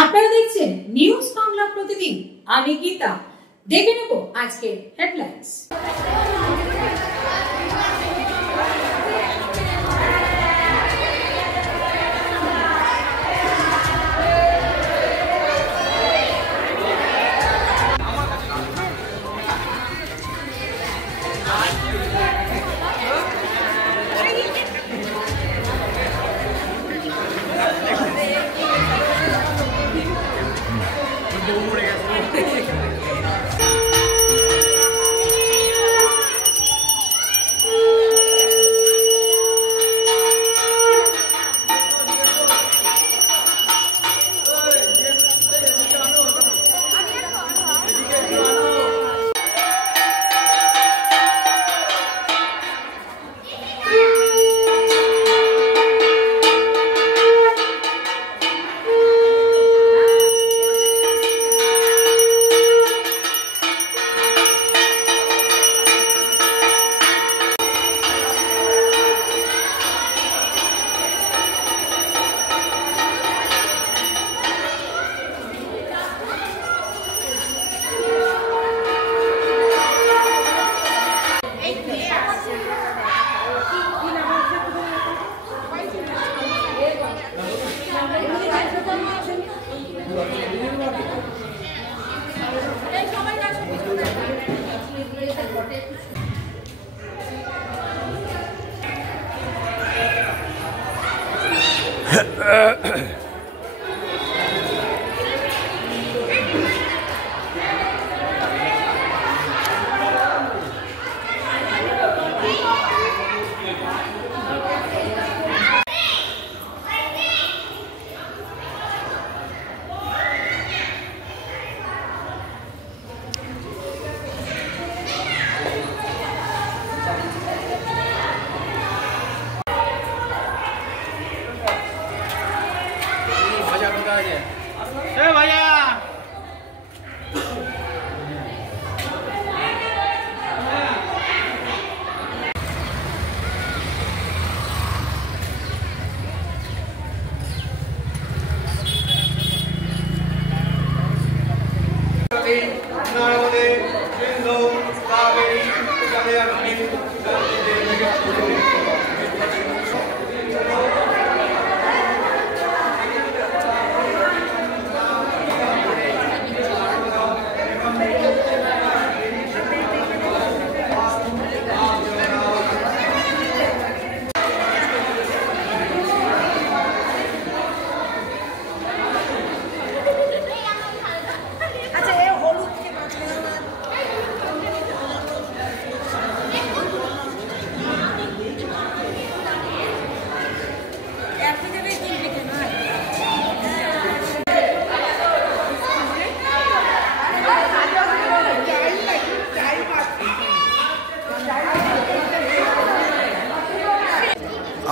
আপনারা দেখছেন নিউজ বাংলা প্রতিদিন। আমি গীতা। দেখে নেব আজকের হেডলাইন্স।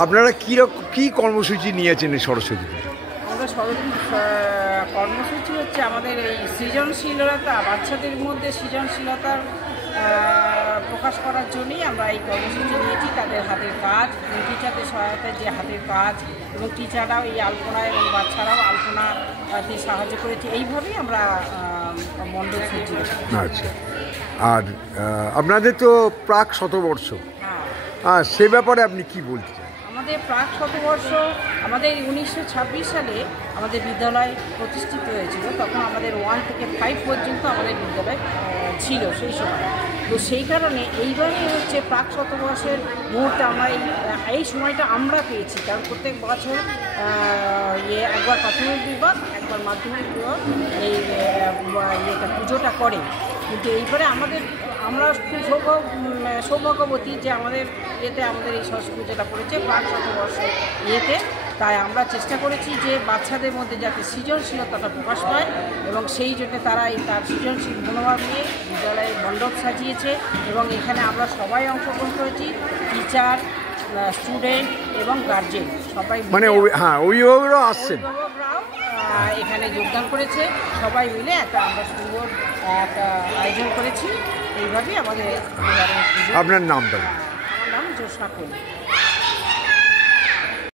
আপনারা কি কর্মসূচি নিয়েছেন সরস্বতী পুজো? আমাদের কর্মসূচি হচ্ছে আমাদের এই সৃজনশীলতা, বাচ্চাদের মধ্যে সৃজনশীলতার প্রকাশ করার জন্যই আমরা এই কর্মসূচি নিয়েছি। তাদের হাতের কাজ, টিচারদের সহায়তায় যে হাতের কাজ, এবং টিচাররাও এই আলপনা এবং বাচ্চারাও আলপনাতে সাহায্য করেছে। এইভাবেই আমরা মণ্ডপ সজ্জিত। আচ্ছা, আর আপনাদের তো প্রাক শতবর্ষ, হ্যাঁ, সে ব্যাপারে আপনি কি বলতে চান? আমাদের প্রাক শতবর্ষ, আমাদের 1926 সালে আমাদের বিদ্যালয় প্রতিষ্ঠিত হয়েছিল। তখন আমাদের 1 থেকে 5 পর্যন্ত আমাদের বিদ্যালয় ছিল সেই সময়। তো সেই কারণে এইবারই হচ্ছে প্রাক শতবর্ষের মুহূর্তে আমরা এই সময়টা আমরা পেয়েছি। কারণ প্রত্যেক বছর একবার প্রাথমিক বিভাগ, একবার মাধ্যমিক বিভাগ এই পুজোটা করে। কিন্তু এইবারে আমরা খুব সৌভাগ্যবতী যে আমাদের আমাদের এই সরস্বতী পুজোটা পড়েছে প্রাক শতবর্ষের তাই আমরা চেষ্টা করেছি যে বাচ্চাদের মধ্যে যাতে সৃজনশীলতাটা প্রকাশ পায়, এবং সেই জন্য তারা তার সৃজনশীল মনোভাব নিয়ে বিদ্যালয়ে মণ্ডপ সাজিয়েছে। এবং এখানে আমরা সবাই অংশগ্রহণ করেছি, টিচার, স্টুডেন্ট এবং গার্জেন সবাই, মানে অভিভাবকরাও আসছেন, এখানে যোগদান করেছে। সবাই মিলে আমরা সুন্দর একটা আয়োজন করেছি। এইভাবেই আমাদের। আপনার নামটা? আমার নাম জ্যোৎস্না কোল।